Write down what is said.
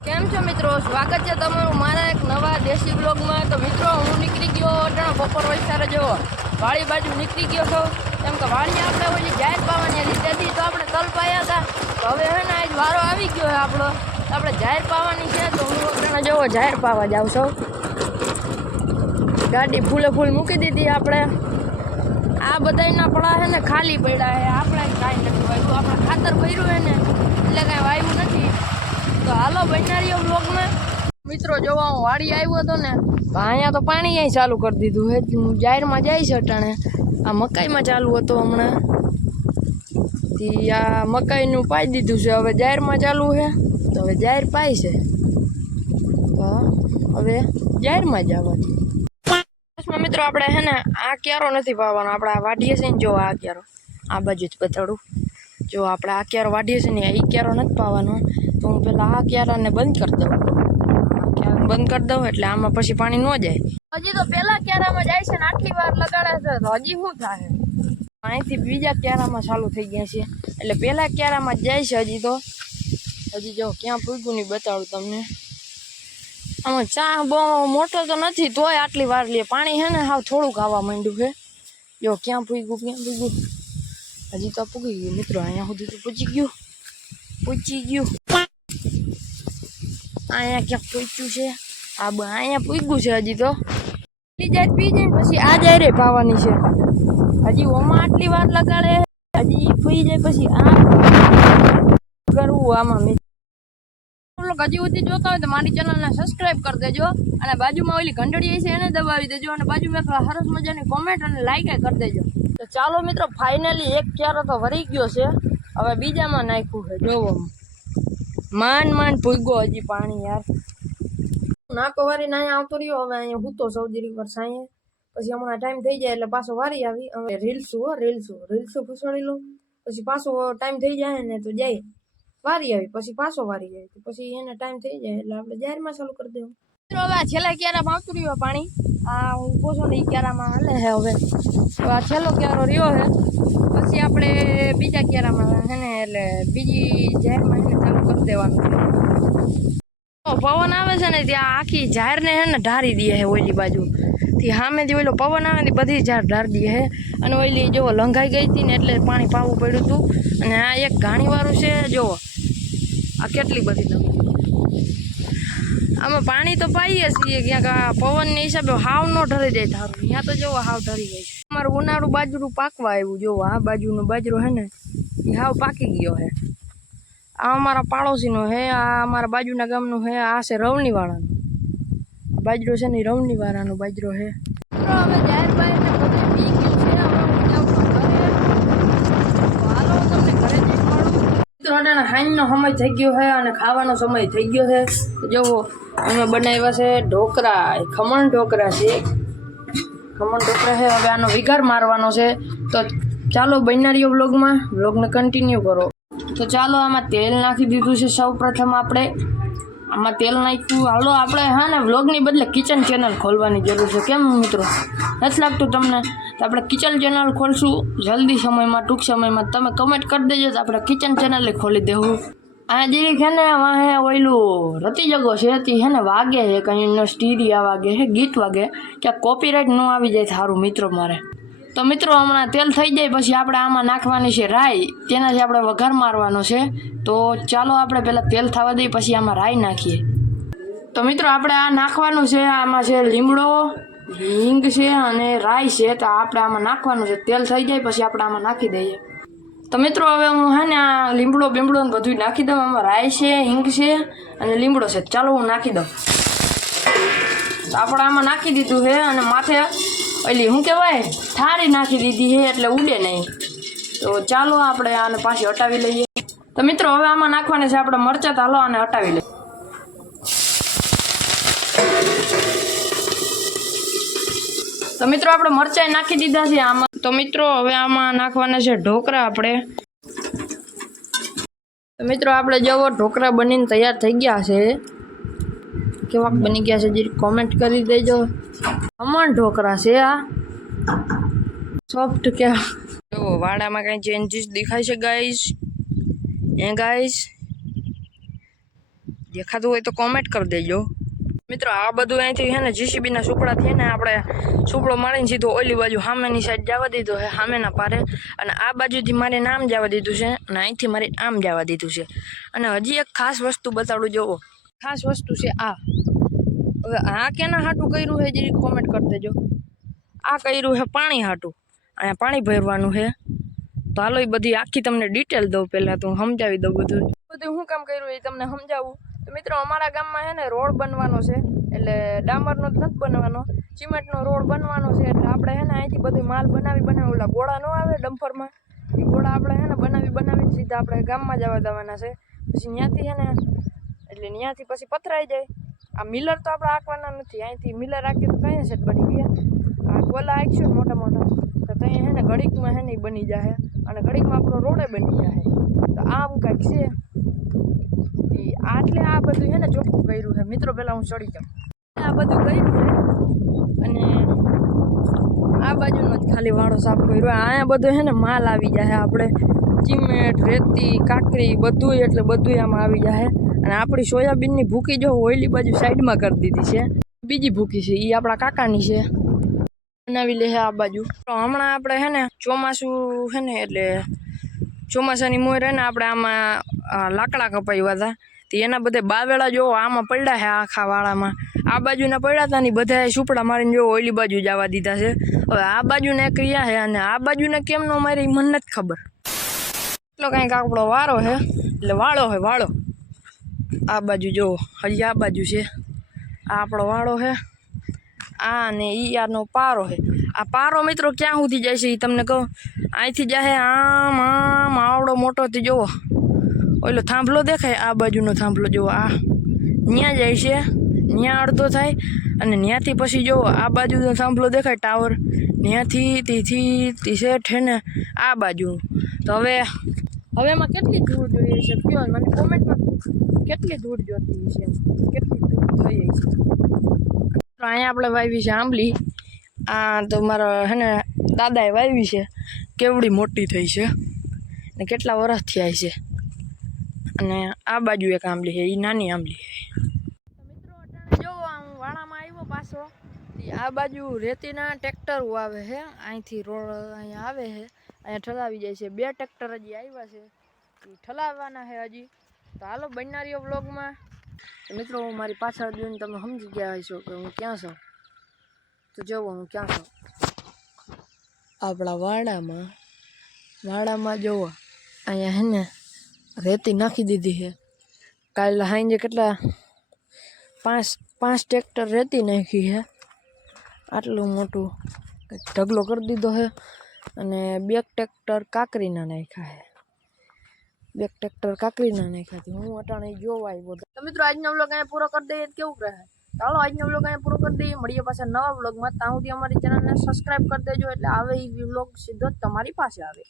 કેમ છો મિત્રો? સ્વાગત છે તમારું મારા એક નવા દેશી બ્લોગમાં। તો મિત્રો હું નીકળી ગયો અટાણા બપોર વૈસારે જેવો વાડી બાજુ નીકળી ગયો છો, કેમ કે વાડી આપણે ઓલી જાહેર પાવાની હતી તેથી તો આપણે તલ પાયા હતા। તો હવે હે ને આજ વારો આવી ગયો છે આપણો, આપણે જાહેર પાવાની છે। તો હું અટાણા જેવો જાહેર પાવા જાઉં છું। ગાડી ફૂલે ફૂલ મૂકી દીધી આપણે। આ બધાના પડા છે ને ખાલી પડ્યા છે, આપણે કાંઈ નથી વાવ્યું, આપણે ખાતર ભર્યું છે ને એટલે કાંઈ વાવ્યું નથી। તો હાલો બનારીઓ બ્લોગમાં। મિત્રો જોવા હું વાડી આવ્યો હતો ને, અહીંયા તો પાણી અહીં ચાલુ કરી દીધું છે, જાહેરમાં જાય છે અટાણે। આ મકાઈમાં ચાલુ હતો હમણાં, આ મકાઈનું પાઈ દીધું છે, હવે જાહેરમાં ચાલુ છે। તો હવે જાહેર પાય છે, તો હવે જાહેરમાં જવાનું। મિત્રો આપણે હે ને આ ક્યારો નથી પાવાનો, આપણે આ વાઢીએ છે ને, જો આ ક્યારો આ બાજુ જ બતાડું, જો આપણે આ ક્યારો વાઢીએ છે ને એ ક્યારો નથી પાવાનો। તો હું પેલા આ ક્યારાને બંધ કરી દઉં, બંધ કરી દઉં એટલે આમાં પછી પાણી ન જાય। હજી તો પેલા ક્યારામાં જાય છે ને આટલી વાર લગાડે છે, તો હજી શું થાય? અહીંથી બીજા ક્યારામાં ચાલુ થઈ ગયા છે, એટલે પેલા ક્યારામાં જ જાય છે હજી તો। હજી જો ક્યાં પૂગ્યું નહીં બતાડું તમને। આમાં ચા બહુ મોટો તો નથી, તોય આટલી વાર લે પાણી છે ને હાવ થોડુંક આવવા માંડ્યું છે। જો ક્યાં પૂગ્યું હજી તો પૂગી ગયું મિત્રો, અહીંયા સુધી તો પૂછી ગયું અહીંયા ક્યાંક પૂછ્યું છે, આ અહીંયા પૂગ્યું છે હજી તો। જાય પી જાય પછી આ જાયરે પાવાની છે, હજી ઓમાં આટલી વાર લગાડે, હજી પી જાય પછી આ કરવું આમાં। હજી સુધી જોતા હોય તો મારી ચેનલને સબસ્ક્રાઇબ કરી દેજો, અને બાજુમાં ઓલી ઘંટડી છે એને દબાવી દેજો, અને બાજુમાં સરસ મજાની કોમેન્ટ અને લાઈક કરી દેજો। તો ચાલો મિત્રો, ફાઇનલી એક ક્યારો તો વરી ગયો છે, હવે બીજામાં નાખ્યું છે। જોવો માંડ ભૂગ્યો હજી પાણી યાર, નાકો વારીને અહીંયા આવતો રહ્યો। હવે અહીંયા હું તો સૌદી પર સાંયે, પછી હમણાં ટાઈમ થઈ જાય એટલે પાછો વારી આવી। હવે રીલ્સો ફસવાડી લઉં, પછી પાછો ટાઈમ થઈ જાય ને તો જાય વારી આવી, પછી પાછો વારી જાય, પછી એને ટાઈમ થઈ જાય એટલે આપણે જાહેરમાં ચાલુ કરી દેવું। મિત્રો હવે આ છેલ્લા ક્યારામાં આવતું રહ્યો પાણી, આ હું પોસો ને ક્યારામાં હાલે છે હવે। તો આ છેલ્લો ક્યારો રહ્યો છે, પછી આપણે બીજા ક્યારામાં છે ને એટલે બીજી જાહેરમાં એને ચાલુ કરી દેવાનું। પવન આવે છે ને ત્યાં આખી જાહેરને છે ને ઢારી દે છે, ઓલી બાજુથી સામેથી ઓલો પવન આવે ને બધી જાહેર ઢારી દે છે। અને ઓલી જો લંઘાઈ ગઈ હતી ને એટલે પાણી પાવું પડ્યું હતું। અને આ એક ઘાણીવાળું છે, જુઓ આ કેટલી બધી આમાં પાણી તો પાઈએ છીએ ક્યાંક, આ પવનના હિસાબે હાવ ન ઢરી જાય થારું, ત્યાં તો જોવો હાવ ઢરી જાય છે। અમારું ઉનાળું બાજરું પાકવા આવ્યું, જોવો આ બાજુનો બાજરો છે ને એ હાવ પાકી ગયો છે। આ અમારા પાડોશીનો હે, આ અમારા બાજુના ગામનું હે, આ છે રવણીવાળાનો બાજરો છે ને, રવણીવાળાનો બાજરો છે। હવે જાહેર બાઈને બધે પી ગયું છે, હવે હું જાઉં તો ઘરે, હાલો તમને ઘરે જઈ મળું। મિત્રો અટાણે હાંજનો સમય થઈ ગયો છે અને ખાવાનો સમય થઈ ગયો છે। જોવો અમે બનાવ્યા છે ઢોકળા, ખમણ ઢોકળા છે, હવે આનો વિઘાર મારવાનો છે। તો ચાલો બનારીઓ બ્લોગને કન્ટિન્યુ કરો। તો ચાલો આમાં તેલ નાખી દીધું છે, સૌ પ્રથમ આપણે આમાં તેલ નાખ્યું। હાલો આપણે હા ને વ્લોગની બદલે કિચન ચેનલ ખોલવાની જરૂર છે, કેમ મિત્રો નથી લાગતું તમને? તો આપણે કિચન ચેનલ ખોલશું જલ્દી સમયમાં, ટૂંક સમયમાં। તમે કમેન્ટ કરી દેજો તો આપણે કિચન ચેનલે ખોલી દેવું। આ જેવી છે ને વાહે ઓયલું રતી જગો છે તે છે ને વાગે છે, કંઈ સ્ટીરિયા વાગે છે, ગીત વાગે, ક્યાં કોપીરાઇટ ન આવી જાય સારું મિત્રો મારે। તો મિત્રો હમણાં તેલ થઈ જાય પછી આપણે આમાં નાખવાની છે રાઈ, તેનાથી આપણે વઘાર મારવાનો છે। તો ચાલો આપણે પહેલાં તેલ થવા દઈએ પછી આમાં રાઈ નાખીએ। તો મિત્રો આપણે આ નાખવાનું છે, આમાં છે લીમડો, હિંગ છે અને રાઈ છે, તો આપણે આમાં નાખવાનું છે। તેલ થઈ જાય પછી આપણે આમાં નાખી દઈએ। તો મિત્રો હવે હું હે ને આ લીમડો બીમડો ને બધું નાખી દઉં, આમાં રાઈ છે, હિંગ છે અને લીમડો છે, ચાલો હું નાખી દઉં। તો આપણે આમાં નાખી દીધું છે, અને માથે ઓલી શું કહેવાય થાળી નાખી દીધી છે એટલે ઉડે નહીં। તો ચાલો આપણે આને પાછી હટાવી લઈએ। તો મિત્રો હવે આમાં નાખવાના છે આપણે મરચાં, તો હાલો આને હટાવી લઈએ। તો મિત્રો આપણે મરચાં નાખી દીધા છે આમાં। તો મિત્રો હવે આમાં નાખવાના છે ઢોકળા આપણે। તો મિત્રો આપણે જોવો ઢોકળા બનીને તૈયાર થઈ ગયા છે, કેવાક બની ગયા છે જે કોમેન્ટ કરી દેજો। ખમણ ઢોકળા છે આ, સોફ્ટ કે જો વાડામાં કઈ ચેન્જીસ દેખાય છે ગાઈસ? ગાઈસ દેખાતું હોય તો કોમેન્ટ કરી દેજો મિત્રો. આ બધું અહીંથી હે ને જીસીબીના સુપડાથી ને આપણે સુપડો મારીને સીધો ઓલી બાજુ સામેની સાઈડ જવા દીધો છે, સામેના પારે. અને આ બાજુથી મારે આમ જવા દીધું છે અને અહીંથી મારે આમ જવા દીધું છે. અને હજી એક ખાસ વસ્તુ બતાડું જોવો, ખાસ વસ્તુ છે આ. હવે આ કેના હાટું કર્યું છે જે કોમેન્ટ કરી દેજો. આ કર્યું છે પાણી હાટું, અહીંયા પાણી ભરવાનું છે. તો હાલો એ બધી આખી તમને ડિટેલ દઉં, પહેલાં તો હું સમજાવી દઉં બધું શું કામ કર્યું એ તમને સમજાવું. તો મિત્રો અમારા ગામમાં છે ને રોડ બનવાનો છે, એટલે ડામરનો જ નથી બનવાનો, સિમેન્ટનો રોડ બનવાનો છે. એટલે આપણે છે ને અહીંથી બધું માલ બનાવી ઓલા ગોળા ન આવે ડમ્ફરમાં, એ ગોળા આપણે છે ને બનાવી સીધા આપણે ગામમાં જવા દેવાના છે. પછી ત્યાંથી છે ને એટલે ત્યાંથી પછી પથરાઈ જાય. આ મિલર તો આપણે આંકવાના નથી, અહીંથી મિલર આંકીએ તો કઈ સેટ બની ગયા. આ ગોલા આંકશું ને મોટા મોટા તો ત્યાં છે ને ઘડીકમાં છે ને એ બની જાય, અને ઘડીકમાં આપણો રોડે બની જાય. તો આમ કંઈક છે. એટલે આ બધું છે ને ચોખ્ખું કર્યું છે મિત્રો. પહેલાં હું ચડી જાઉં. આ બધું કર્યું છે અને આ બાજુનો જ ખાલી વાળો સાફ કર્યો. અહીંયા બધું છે ને માલ આવી જાય, આપણે સિમેન્ટ, રેતી, કાકરી બધું, એટલે બધું આમાં આવી જાય. અને આપણી સોયાબીનની ભૂકી જો ઓઈલી બાજુ સાઈડમાં કરી દીધી છે. બીજી ભૂકી છે એ આપણા કાકાની છે, બનાવી લે છે આ બાજુ. તો હમણાં આપણે છે ને ચોમાસું છે ને, એટલે ચોમાસાની મોર રહે ને આપણે આમાં લાકડા કપાવ્યા હતા. તો એના બધે બાવેળા જો આમાં પડ્યા છે આખા વાળામાં. આ બાજુના પડ્યા હતા ને બધા સુપડા મારીને જો ઓઈલી બાજુ જવા દીધા છે. હવે આ બાજુને ક્રિયા છે અને આ બાજુને કેમ નો મારી મને નથી ખબર. એટલો કંઈક આપણો વારો છે, એટલે વાળો છે વાળો. આ બાજુ જો હજી આ બાજુ છે, આ આપણો વાળો છે. આ ને ઈ આનો પારો છે. આ પારો મિત્રો ક્યાં સુધી જાય છે એ તમને કહું. અહીંથી જાય આમ આમ આવડો મોટોથી જોવો ઓલો થાંભલો દેખાય, આ બાજુનો થાંભલો જોવો, આ ત્યાં જાય છે, ત્યાં અડધો થાય. અને ત્યાંથી પછી જોવો આ બાજુનો થાંભલો દેખાય ટાવર, ત્યાંથી શેઠ છે ને આ બાજુ. તો હવે એમાં કેટલી ધૂળ જોઈએ છે કયો મને કોમેન્ટમાં, કેટલી ધૂળ જોતી છે, કેટલી ધૂળ થઈ છે. તો અહીંયા આપણે વાવી છે આંબલી. આ તો મારા હે ને દાદાએ વાવી છે, કેવડી મોટી થઈ છે ને કેટલા વર્ષ થયા છે. અને આ બાજુ એક આંબલી છે, એ નાની આંબલી છે. મિત્રો અટાણે જો હું વાડામાં આવ્યો પાછો, આ બાજુ રેતીના ટ્રેક્ટર આવે છે. અહીંથી રોડ અહીંયા આવે છે, અહીંયા ઠલાવી જાય છે. 2 ટ્રેક્ટર હજી આવ્યા છે, એ ઠલાવવાના છે હજી. તો હાલો બનારીઓ વ્લોગમાં. મિત્રો હું મારી પાછળ જોઈને તમે સમજી ગયા હશો કે હું ક્યાં છું. તો જુઓ હું ક્યાં છું, આપણા વાડામાં જુઓ. અહીંયા હે ને રેતી નાખી દીધી છે. કાલે હાંજે કેટલા 5 ટ્રેક્ટર રેતી નાખી છે. આટલું મોટું ઢગલો કરી દીધો છે. અને 2 ટ્રેક્ટર કાકરીના નાખ્યા છે. 2 ટ્રેક્ટર કાકરીના નાખ્યા. હું અટાણે જોવા આવ્યો. તો મિત્રો આજનો વ્લોગ અહીંયા પૂરો કરી દઈએ કેવું રહે. ચાલો આજનો વ્લોગ અહીંયા પૂરો કરી દઈએ. મળીએ પાછા નવા વ્લોગમાં. ત્યાં સુધી અમારી ચેનલને સબસ્ક્રાઈબ કરી દેજો, એટલે આવે એ વ્લોગ સીધો જ તમારી પાસે આવે.